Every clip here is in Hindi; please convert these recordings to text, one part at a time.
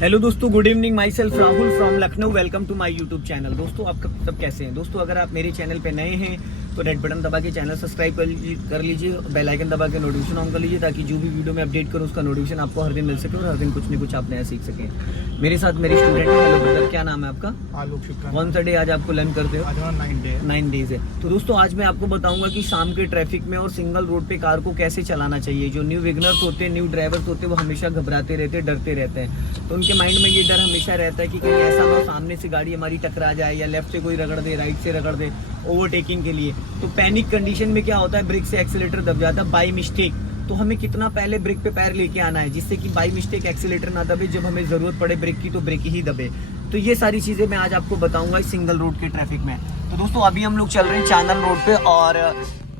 हेलो दोस्तों, good evening. Myself Rahul from Lucknow. Welcome to my YouTube channel. दोस्तों, आप सब कैसे हैं? दोस्तों, अगर आप मेरे चैनल पे नए हैं तो रेड बटन दबा के चैनल सब्सक्राइब कर लीजिए, बेल आइकन दबा के नोटिफिकेशन ऑन कर लीजिए, ताकि जो भी वीडियो में अपडेट करूँ उसका नोटिफिकेशन आपको हर दिन मिल सके और हर दिन कुछ न कुछ आप नया सीख सकें। मेरे साथ मेरे स्टूडेंट है। हेलो ब्रदर, क्या नाम है आपका? आलोक शुक्ला। कौन सा डे आज आपको लर्न करते हो? 9 डेज है। तो दोस्तों, आज मैं आपको बताऊंगा कि शाम के ट्रैफिक में और सिंगल रोड पे कार को कैसे चलाना चाहिए। जो न्यू बिगनर्स होते हैं, न्यू ड्राइवर्स होते हैं, वो हमेशा घबराते रहते हैं, डरते रहते हैं। तो उनके माइंड में ये डर हमेशा रहता है कि कहीं ऐसा ना हो सामने से गाड़ी हमारी टकरा जाए, या लेफ्ट से कोई रगड़ दे, राइट से रगड़ दे ओवरटेकिंग के लिए। तो पैनिक कंडीशन में क्या होता है, ब्रेक से एक्सीलेटर दब जाता है बाई मिस्टेक। तो हमें कितना पहले ब्रेक पे पैर लेके आना है, जिससे कि बाई मिस्टेक एक्सीलेटर ना दबे, जब हमें जरूरत पड़े ब्रेक की तो ब्रेक ही दबे। तो ये सारी चीजें मैं आज आपको बताऊंगा इस सिंगल रोड के ट्रैफिक में। तो दोस्तों, अभी हम लोग चल रहे हैं चांदन रोड पे और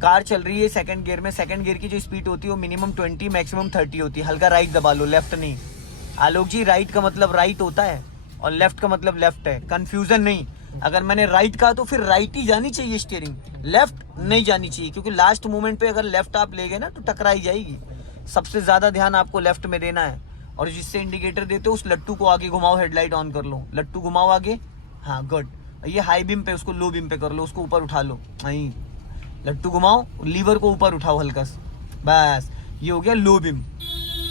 कार चल रही है सेकंड गियर में। सेकंड गियर की जो स्पीड होती है वो मिनिमम 20 मैक्सिमम 30 होती है। हल्का राइट दबा लो, लेफ्ट नहीं। आलोक जी, राइट का मतलब राइट होता है और लेफ्ट का मतलब लेफ्ट है, कंफ्यूजन नहीं। अगर मैंने राइट कहा तो फिर राइट ही जानी चाहिए स्टीयरिंग, लेफ्ट नहीं जानी चाहिए, क्योंकि लास्ट मोमेंट पे अगर लेफ्ट आप ले गए ना तो टकराई जाएगी। सबसे ज्यादा ध्यान आपको लेफ्ट में देना है। और जिससे इंडिकेटर देते हो उस लट्टू को आगे घुमाओ, हेडलाइट ऑन कर लो, लट्टू घुमाओ आगे। हाँ, गुड। ये हाई बीम पे, उसको लो बीम पे कर लो, उसको ऊपर उठा लो। नहीं, लट्टू घुमाओ, लीवर को ऊपर उठाओ हल्का सा, बस। ये हो गया लो बीम।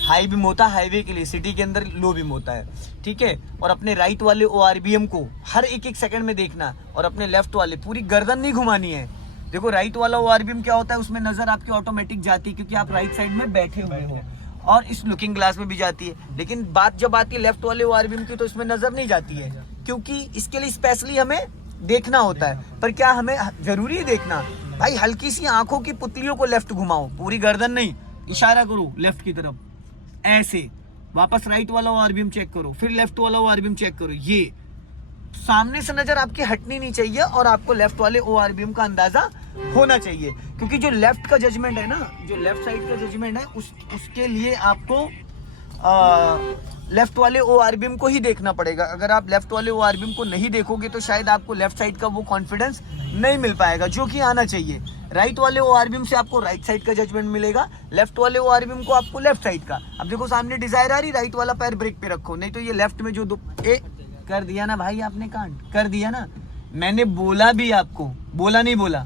हाई बीम होता है हाईवे के लिए, सिटी के अंदर लो बीम होता है, ठीक है। और अपने राइट वाले ORBM को हर एक सेकंड में देखना, और अपने लेफ्ट वाले पूरी गर्दन नहीं घुमानी है। देखो, राइट वाला ORBM क्या होता है, उसमें नजर आपकी ऑटोमेटिक जाती है, क्योंकि आप राइट साइड में बैठे हुए हो, और इस लुकिंग ग्लास में भी जाती है। लेकिन बात जब आती है लेफ्ट वाले ORBM की, तो इसमें नजर नहीं जाती है, क्योंकि इसके लिए स्पेशली हमें देखना होता है। पर क्या हमें जरूरी है देखना? भाई, हल्की सी आंखों की पुतलियों को लेफ्ट घुमाओ, पूरी गर्दन नहीं। इशारा करो लेफ्ट की तरफ, ऐसे। वापस राइट वाला ORBM चेक करो, फिर लेफ्ट वाला ORBM चेक करो। ये सामने से नजर आपकी हटनी नहीं चाहिए, और आपको लेफ्ट वाले ORBM का अंदाजा होना चाहिए, क्योंकि जो लेफ्ट का जजमेंट है ना, जो लेफ्ट साइड का जजमेंट है, उसके लिए आपको लेफ्ट वाले ORBM को ही देखना पड़ेगा। अगर आप लेफ्ट वाले ORBM को नहीं देखोगे तो शायद आपको लेफ्ट साइड का वो कॉन्फिडेंस नहीं मिल पाएगा जो कि आना चाहिए। राइट वाले ORBM से आपको राइट साइड का जजमेंट मिलेगा, लेफ्ट वाले ORBM को आपको लेफ्ट साइड का। अब देखो, सामने डिजायर आ रही, राइट वाला पैर ब्रेक पे रखो, नहीं तो ये लेफ्ट में जो कर दिया ना भाई, आपने कांड कर दिया ना। मैंने बोला भी आपको, बोला नहीं बोला?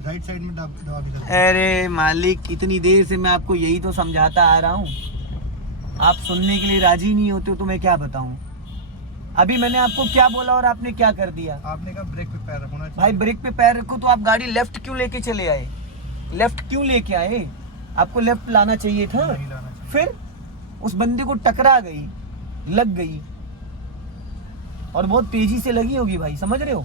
राइट साइड में दबा के चलते। अरे मालिक, इतनी देर से मैं आपको यही तो समझाता आ रहा हूँ, आप सुनने के लिए राजी नहीं होते हो, तो मैं क्या बताऊं। अभी मैंने आपको क्या बोला और आपने क्या कर दिया? आपने कहा ब्रेक पे पैर रखना चाहिए। भाई, ब्रेक पे पैर रखो, तो आप गाड़ी लेफ्ट क्यों लेके चले आए? लेफ्ट क्यों लेके आए? आपको लेफ्ट लाना चाहिए था। नहीं लाना चाहिए। फिर उस बंदे को टकरा गई, लग गई, और बहुत तेजी से लगी होगी भाई, समझ रहे हो।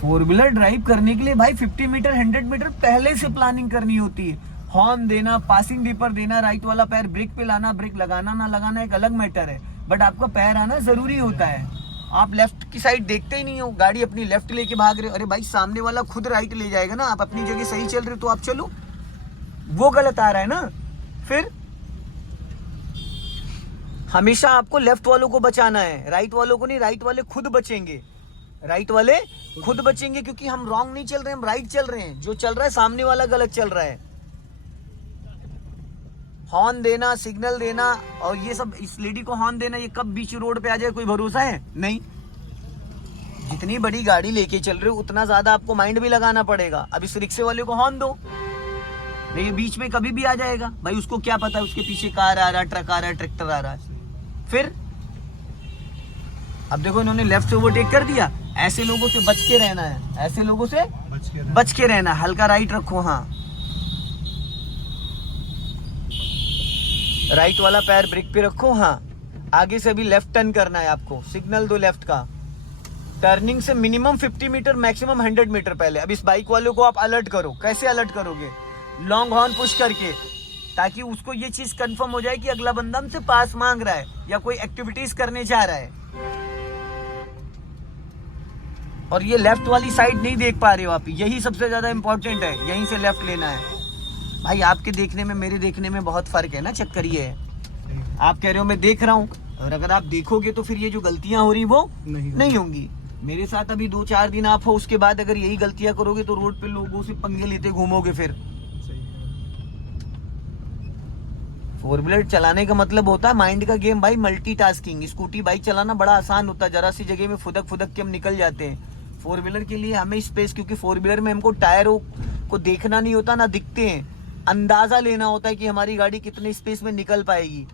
4 व्हीलर ड्राइव करने के लिए भाई 50 मीटर 100 मीटर पहले से प्लानिंग करनी होती है। हॉर्न देना, पासिंग दीपर देना, राइट वाला पैर ब्रेक पे लाना, ब्रेक लगाना ना लगाना एक अलग मैटर है, बट आपका पैर आना जरूरी होता है। आप लेफ्ट की साइड देखते ही नहीं हो, गाड़ी अपनी लेफ्ट लेके भाग रहे हो। अरे भाई, सामने वाला खुद राइट ले जाएगा ना, आप अपनी जगह सही चल रहे हो तो आप चलो, वो गलत आ रहा है ना। फिर हमेशा आपको लेफ्ट वालों को बचाना है, राइट वालों को नहीं। राइट वाले खुद बचेंगे, राइट वाले खुद बचेंगे, क्योंकि हम रॉन्ग नहीं चल रहे हैं, हम राइट चल रहे हैं। जो चल रहा है सामने वाला गलत चल रहा है। हॉर्न देना, सिग्नल देना, और ये सब, इस लेडी को हॉर्न देना, ये कब बीच रोड पे आ जाए कोई भरोसा है? नहीं। जितनी बड़ी गाड़ी लेके चल रहे हो उतना ज्यादा आपको माइंड भी लगाना पड़ेगा। अब इस रिक्शे वाले को हॉर्न दो, ये बीच में कभी भी आ जाएगा भाई, उसको क्या पता है उसके पीछे कार आ रहा है, ट्रक आ रहा है, ट्रैक्टर आ रहा है। फिर अब देखो, इन्होंने लेफ्ट से ओवरटेक कर दिया। ऐसे लोगों से बच के रहना है, ऐसे लोगों से बच के रहना। हल्का राइट रखो, हाँ, राइट वाला पैर ब्रेक पे रखो, हाँ। आगे से भी लेफ्ट टर्न करना है आपको, सिग्नल दो लेफ्ट का। टर्निंग से मिनिमम 50 मीटर मैक्सिमम 100 मीटर पहले। अब इस बाइक वाले को आप अलर्ट करो। कैसे अलर्ट करोगे? लॉन्ग हॉर्न पुश करके, ताकि उसको ये चीज कंफर्म हो जाए कि अगला बंदा हमसे पास मांग रहा है या कोई एक्टिविटीज करने जा रहा है। और ये लेफ्ट वाली साइड नहीं देख पा रहे हो आप, यही सबसे ज्यादा इंपॉर्टेंट है, यहीं से लेफ्ट लेना है। भाई, आपके देखने में मेरे देखने में बहुत फर्क है ना, चक्कर ये है। आप कह रहे हो मैं देख रहा हूँ, और अगर आप देखोगे तो फिर ये जो गलतियां हो रही वो नहीं होंगी। मेरे साथ अभी 2-4 दिन आप हो, उसके बाद अगर यही गलतियां करोगे तो रोड पे लोगों से पंगे लेते घूमोगे फिर। फोर व्हीलर चलाने का मतलब होता है माइंड का गेम भाई, मल्टीटास्किंग। स्कूटी बाइक चलाना बड़ा आसान होता है, जरा सी जगह में फुदक फुदक के हम निकल जाते हैं। फोर व्हीलर के लिए हमें स्पेस, क्योंकि फोर व्हीलर में हमको टायरों को देखना नहीं होता ना दिखते हैं, अंदाजा लेना होता है कि हमारी गाड़ी कितने स्पेस में निकल पाएगी।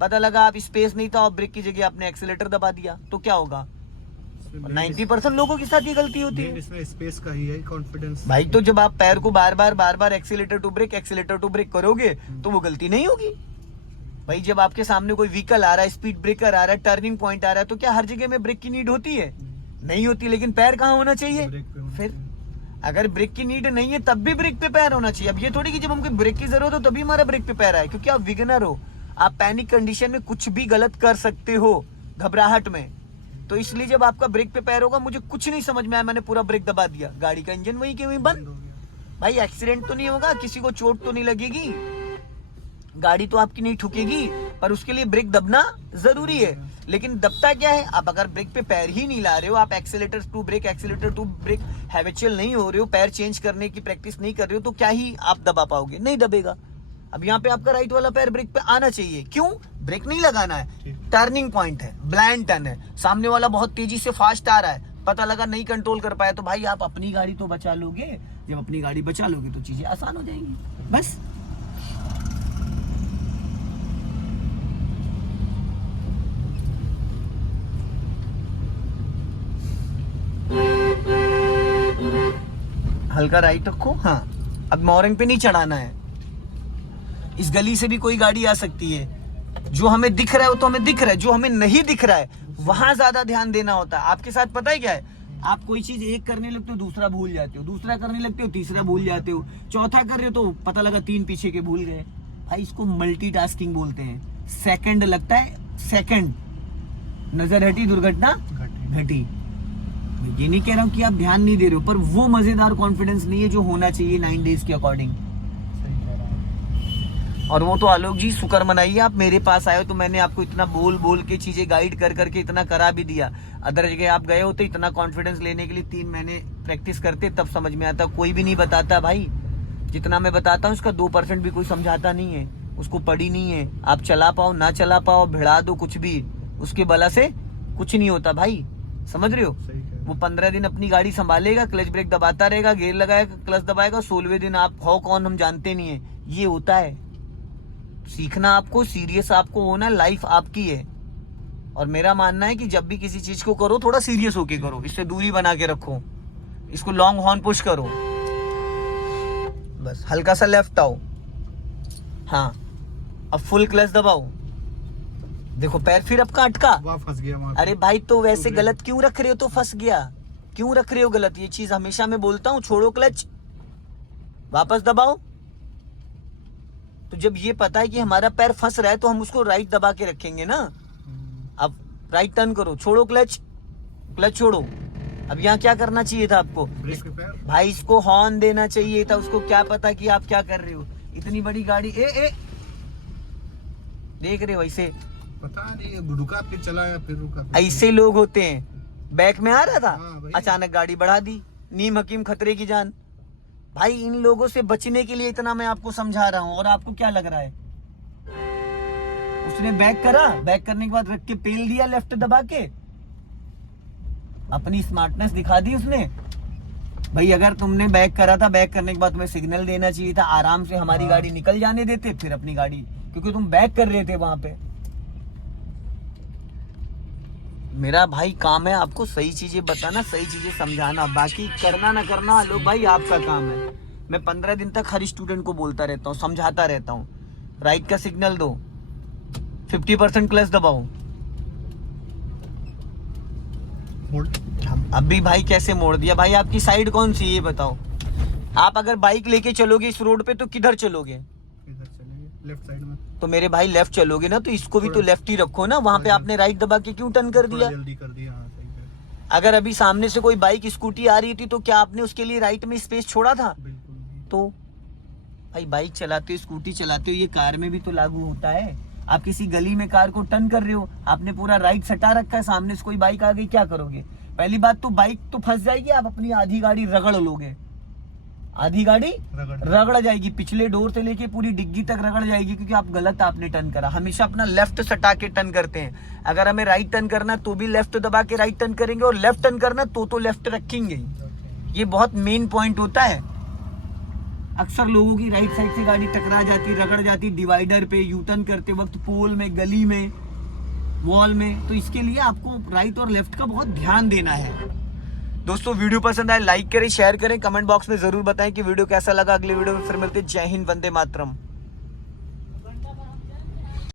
पता लगा आप स्पेस नहीं था और ब्रेक की जगह आपने एक्सीलेटर दबा दिया तो क्या होगा। 90% लोगों के साथ ये गलती होती है। इसमें स्पेस का ही है कॉन्फिडेंस भाई तो जब आप पैर को बार बार एक्सीलेटर टू ब्रेक करोगे तो वो गलती नहीं होगी। भाई जब आपके सामने कोई व्हीकल आ रहा है, स्पीड ब्रेकर आ रहा है, टर्निंग पॉइंट आ रहा है, तो क्या हर जगह में ब्रेक की नीड होती है? नहीं होती। लेकिन पैर कहाँ होना चाहिए? फिर अगर ब्रेक की नीड नहीं है तब भी ब्रेक पे पैर होना चाहिए। अब ये थोड़ी कि जब हमको ब्रेक की जरूरत हो तभी हमारा ब्रेक पे पैर आए, क्योंकि आप बिगिनर हो, आप पैनिक कंडीशन में कुछ भी गलत कर सकते हो, घबराहट में। तो इसलिए जब आपका ब्रेक पे पैर होगा, मुझे कुछ नहीं समझ में आया, मैंने पूरा ब्रेक दबा दिया, गाड़ी का इंजन वहीं के वहीं बंद। भाई एक्सीडेंट तो नहीं होगा, किसी को चोट तो नहीं लगेगी, गाड़ी तो आपकी नहीं ठुकेगी, पर उसके लिए ब्रेक दबना जरूरी है। लेकिन दबता क्या है, आप अगर ब्रेक पे पैर ही नहीं ला रहे हो, आप एक्सीलेटर टू ब्रेक हैबिचुअल नहीं हो रहे हो, पैर चेंज करने की प्रैक्टिस नहीं कर रहे हो, तो क्या ही आप दबा पाओगे? नहीं दबेगा। अब यहाँ पे आपका राइट वाला पैर ब्रेक पे आना चाहिए। क्यों? ब्रेक नहीं लगाना है, टर्निंग पॉइंट है, ब्लाइंड टर्न है, सामने वाला बहुत तेजी से फास्ट आ रहा है, पता लगा नहीं कंट्रोल कर पाया, तो भाई आप अपनी गाड़ी तो बचा लोगे। जब अपनी गाड़ी बचा लोगे तो चीजें आसान हो जाएंगी। बस हल्का राइट रखो। हाँ, अब मोरिंग पे नहीं चढ़ाना है। इस गली से भी कोई गाड़ी आ सकती है, जो हमें दिख रहा है वो तो हमें दिख रहा है, जो हमें नहीं दिख रहा है वहां ज्यादा ध्यान देना होता है। आपके साथ पता है क्या है, आप कोई चीज एक करने लगते हो दूसरा भूल जाते हो, दूसरा करने लगते हो तीसरा भूल जाते हो, चौथा कर रहे हो तो पता लगा 3 पीछे के भूल गए। भाई इसको मल्टीटास्किंग बोलते हैं। सेकंड लगता है, सेकंड नजर हटी दुर्घटना घटी। ये नहीं कह रहा हूँ कि आप ध्यान नहीं दे रहे हो, पर वो मजेदार कॉन्फिडेंस नहीं है जो होना चाहिए 9 डेज के अकॉर्डिंग। और वो तो आलोक जी शुक्र मनाइए, आप मेरे पास आए हो तो मैंने आपको इतना बोल के चीजें गाइड कर करके इतना करा भी दिया। अदर जगह आप गए होते, इतना कॉन्फिडेंस लेने के लिए 3 महीने प्रैक्टिस करते, तब समझ में आता। कोई भी नहीं बताता भाई, जितना मैं बताता हूँ उसका 2% भी कोई समझाता नहीं है, उसको पड़ी नहीं है। आप चला पाओ ना चला पाओ, भिड़ा दो कुछ भी, उसके बला से कुछ नहीं होता भाई, समझ रहे हो। वो 15 दिन अपनी गाड़ी संभालेगा, क्लच ब्रेक दबाता रहेगा, गेयर लगाएगा, क्लच दबाएगा, 16वें दिन आप हो कौन हम जानते नहीं है। ये होता है। सीखना आपको, सीरियस आपको होना, लाइफ आपकी है। और मेरा मानना है कि जब भी किसी चीज को करो थोड़ा सीरियस होके करो, इससे दूरी बना के रखो, इसको लॉन्ग हॉर्न पुश करो। बस हल्का सा लेफ्ट आओ। हाँ, अब फुल क्लच दबाओ। देखो पैर फिर आपका अटका, फंस गया। अरे भाई तो वैसे गलत क्यों रख रहे हो? तो फंस गया क्यों रख रहे हो गलत? ये चीज हमेशा मैं बोलता हूँ, छोड़ो क्लच, वापस दबाओ। तो जब ये पता है कि हमारा पैर फंस रहा है तो हम उसको राइट दबा के रखेंगे ना। अब राइट टर्न करो, छोड़ो क्लच, क्लच छोड़ो। अब यहाँ क्या करना चाहिए था आपको? भाई इसको हॉर्न देना चाहिए था, उसको क्या पता कि आप क्या कर रहे हो। इतनी बड़ी गाड़ी देख रहे हो, ऐसे पता नहीं रुका फिर चला या फिर रुका। ऐसे लोग होते हैं। बैक में आ रहा था, हाँ अचानक गाड़ी बढ़ा दी, नीम हकीम खतरे की जान। भाई इन लोगों से बचने के लिए इतना मैं आपको समझा रहा हूँ, और आपको क्या लग रहा है? उसने बैक करा, बैक करने के बाद रख के पेल दिया लेफ्ट दबा के, अपनी स्मार्टनेस दिखा दी उसने। भाई अगर तुमने बैक करा था, बैक करने के बाद तुम्हें सिग्नल देना चाहिए था, आराम से हमारी गाड़ी निकल जाने देते, फिर अपनी गाड़ी, क्योंकि तुम बैक कर रहे थे वहां पे। मेरा भाई काम है आपको सही चीजें बताना, सही चीजें समझाना, बाकी करना ना करना लो भाई आपका काम है। मैं 15 दिन तक हर स्टूडेंट को बोलता रहता हूँ, समझाता रहता हूँ, राइट का सिग्नल दो, 50% क्लच दबाओ। अभी भाई कैसे मोड़ दिया? भाई आपकी साइड कौन सी है ये बताओ। आप अगर बाइक लेके चलोगे इस रोड पे तो किधर चलोगे? लेफ्ट साइड में। तो मेरे भाई लेफ्ट चलोगे ना, तो इसको भी तो लेफ्ट ही रखो ना। वहां पे आपने राइट दबा के क्यों टर्न कर दिया? जल्दी कर दिया। हाँ, सही है। अगर अभी सामने से कोई बाइक स्कूटी आ रही थी तो क्या आपने उसके लिए राइट में स्पेस छोड़ा था? बिल्कुल नहीं। तो भाई बाइक चलाते हो, स्कूटी चलाते हो, ये कार में भी तो लागू होता है। आप किसी गली में कार को टर्न कर रहे हो, आपने पूरा राइट सटा रखा है, सामने से कोई बाइक आ गई, क्या करोगे? पहली बात तो बाइक तो फंस जाएगी, आप अपनी आधी गाड़ी रगड़ लोगे। आधी गाड़ी रगड़ रगड़ जाएगी, पिछले डोर से लेके पूरी डिग्गी तक रगड़ जाएगी, क्योंकि आप गलत आपने टर्न करा। हमेशा अपना लेफ्ट सटा के टर्न करते हैं। अगर हमें राइट टर्न करना तो भी लेफ्ट दबा के राइट टर्न करेंगे, और लेफ्ट टर्न करना तो लेफ्ट रखेंगे ही। ये बहुत मेन पॉइंट होता है। अक्सर लोगों की राइट साइड से गाड़ी टकरा जाती, रगड़ जाती डिवाइडर पे, यू टर्न करते वक्त, पोल में, गली में, वॉल में। तो इसके लिए आपको राइट और लेफ्ट का बहुत ध्यान देना है। दोस्तों वीडियो पसंद आए लाइक करें, शेयर करें, कमेंट बॉक्स में जरूर बताएं कि वीडियो कैसा लगा। अगले वीडियो में फिर मिलते हैं। जय हिंद, वंदे मातरम।